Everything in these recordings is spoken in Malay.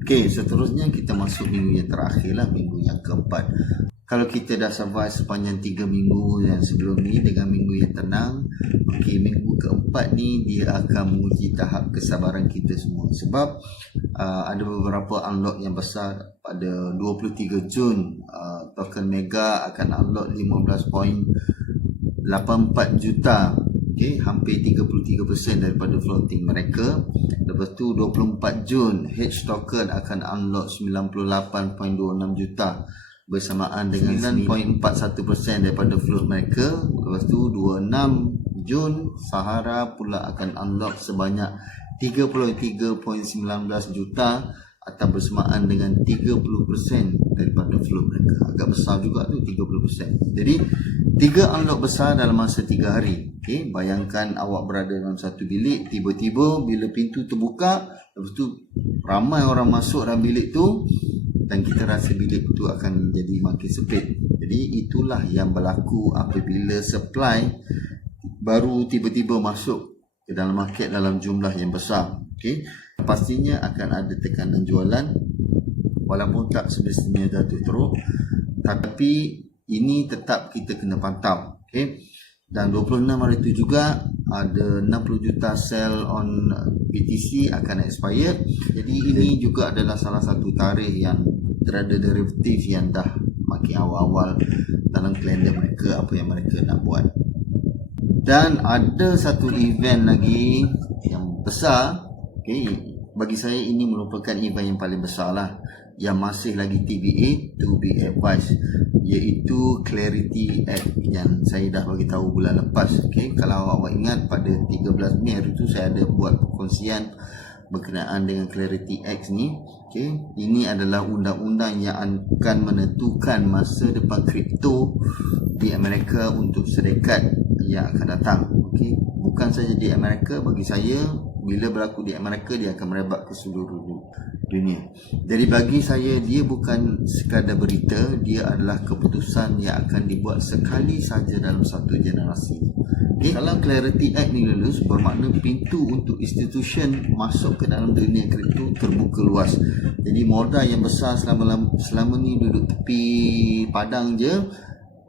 Okey, seterusnya kita masuk minggu yang terakhir lah, minggu yang keempat. Kalau kita dah survive sepanjang 3 minggu yang sebelum ni dengan minggu yang tenang, okey, minggu keempat ni dia akan menguji tahap kesabaran kita semua. Sebab ada beberapa unlock yang besar pada 23 Jun. Token Mega akan unlock 15.84 juta. Okay, hampir 33% daripada floating mereka. Lepas tu 24 Jun H token akan unlock 98.26 juta bersamaan dengan 9.41% daripada float mereka. Lepas tu 26 Jun Sahara pula akan unlock sebanyak 33.19 juta atau bersamaan dengan 30% daripada float mereka. Agak besar juga tu, 30%. Jadi 3 unlock besar dalam masa 3 hari. Okay, bayangkan awak berada dalam satu bilik, tiba-tiba bila pintu terbuka, lepas tu ramai orang masuk dalam bilik tu dan kita rasa bilik tu akan jadi makin sempit. Jadi itulah yang berlaku apabila supply baru tiba-tiba masuk ke dalam market dalam jumlah yang besar. Okay, pastinya akan ada tekanan jualan walaupun tak semestinya jatuh teruk, tapi ini tetap kita kena pantau. Okay, dan 26 hari itu juga ada 60 juta sell on BTC akan expired. Jadi ini juga adalah salah satu tarikh yang terada derivatif yang dah makin awal-awal dalam kalender mereka, apa yang mereka nak buat. Dan ada satu event lagi yang besar. Okay, bagi saya ini merupakan event yang paling besar lah, yang masih lagi TBA, to be advised, iaitu Clarity Act yang saya dah bagi tahu bulan lepas. Okay, kalau awak ingat pada 13 Mei hari tu saya ada buat perkongsian berkenaan dengan Clarity Act ni. Okay, ini adalah undang-undang yang akan menentukan masa depan kripto di Amerika untuk sedekat yang akan datang. Okay, bukan saja di Amerika, bagi saya bila berlaku di Amerika dia akan merebak ke seluruh dunia. Jadi bagi saya dia bukan sekadar berita, dia adalah keputusan yang akan dibuat sekali saja dalam satu generasi. Okay, kalau Clarity Act ni lulus, bermakna pintu untuk institution masuk ke dalam dunia kripto terbuka luas. Jadi modal yang besar selama ni duduk tepi padang je,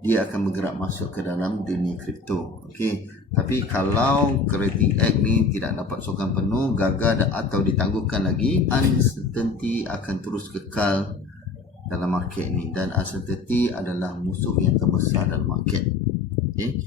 dia akan bergerak masuk ke dalam dunia kripto. Okey, tapi kalau Clarity Act ni tidak dapat sokongan penuh, gagal atau ditangguhkan lagi, uncertainty akan terus kekal dalam market ni, dan uncertainty adalah musuh yang terbesar dalam market. Okey,